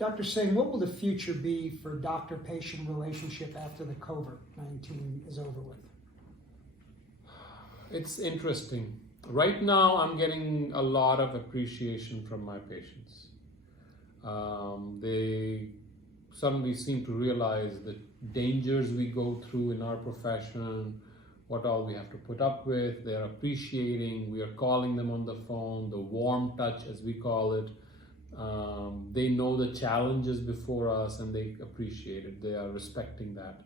Dr. Singh, what will the future be for doctor-patient relationship after the COVID-19 is over with? It's interesting. Right now, I'm getting a lot of appreciation from my patients. They suddenly seem to realize the dangers we go through in our profession, what all we have to put up with. They're appreciating. We are calling them on the phone, the warm touch, as we call it. They know the challenges before us and they appreciate it. They are respecting that.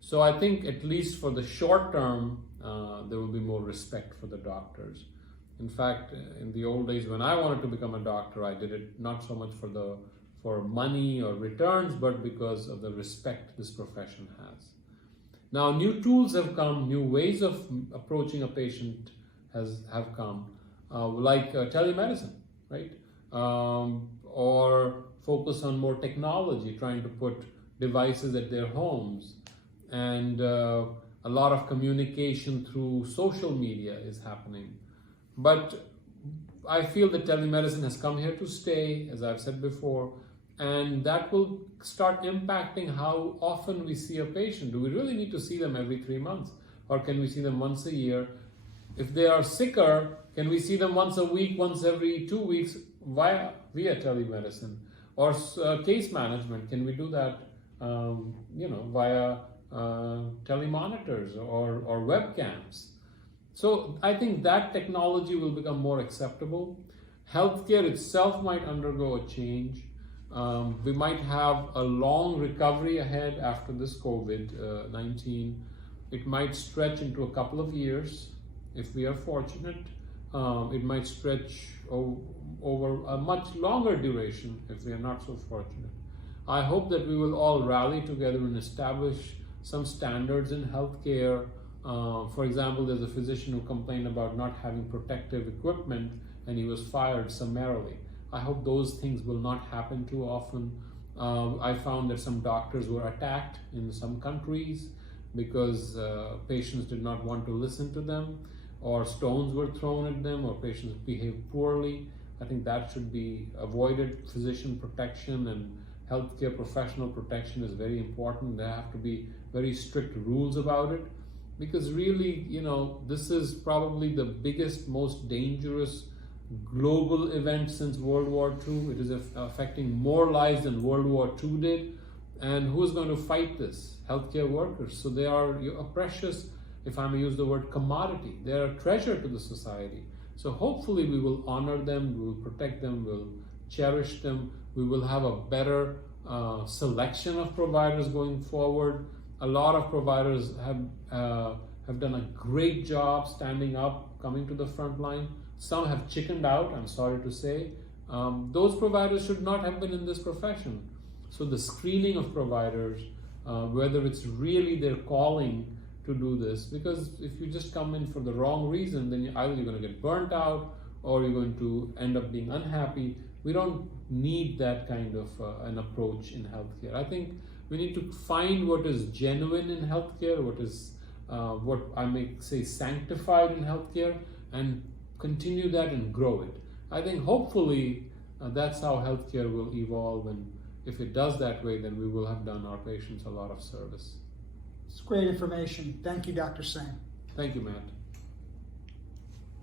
So I think at least for the short term, there will be more respect for the doctors. In fact, in the old days when I wanted to become a doctor, I did it not so much for money or returns, but because of the respect this profession has. Now, new tools have come, new ways of approaching a patient have come, like telemedicine, right? Or focus on more technology, trying to put devices at their homes. And a lot of communication through social media is happening. But I feel that telemedicine has come here to stay, as I've said before, and that will start impacting how often we see a patient. Do we really need to see them every 3 months? Or can we see them once a year? If they are sicker, can we see them once a week, once every 2 weeks via telemedicine? Or case management, can we do that via telemonitors or webcams? So I think that technology will become more acceptable. Healthcare itself might undergo a change. We might have a long recovery ahead after this COVID-19. It might stretch into a couple of years if we are fortunate. It might stretch over a much longer duration if we are not so fortunate. I hope that we will all rally together and establish some standards in healthcare. For example, there's a physician who complained about not having protective equipment and he was fired summarily. I hope those things will not happen too often. I found that some doctors were attacked in some countries because patients did not want to listen to them, or stones were thrown at them, or patients behaved poorly. I think that should be avoided. Physician protection and healthcare professional protection is very important. There have to be very strict rules about it, because really, this is probably the biggest, most dangerous global event since World War II. It is affecting more lives than World War II did. And who's going to fight this? Healthcare workers. So they are a precious, if I may use the word, commodity. They are a treasure to the society. So hopefully we will honor them, we will protect them, we'll cherish them. We will have a better selection of providers going forward. A lot of providers have done a great job standing up, coming to the front line. Some have chickened out, I'm sorry to say. Those providers should not have been in this profession. So the screening of providers, whether it's really their calling to do this, because if you just come in for the wrong reason, then either you're going to get burnt out or you're going to end up being unhappy. We don't need that kind of an approach in healthcare. I think we need to find what is genuine in healthcare, what I may say sanctified in healthcare, and continue that and grow it. I think hopefully that's how healthcare will evolve, and if it does that way, then we will have done our patients a lot of service. It's great information. Thank you, Dr. Singh. Thank you, Matt.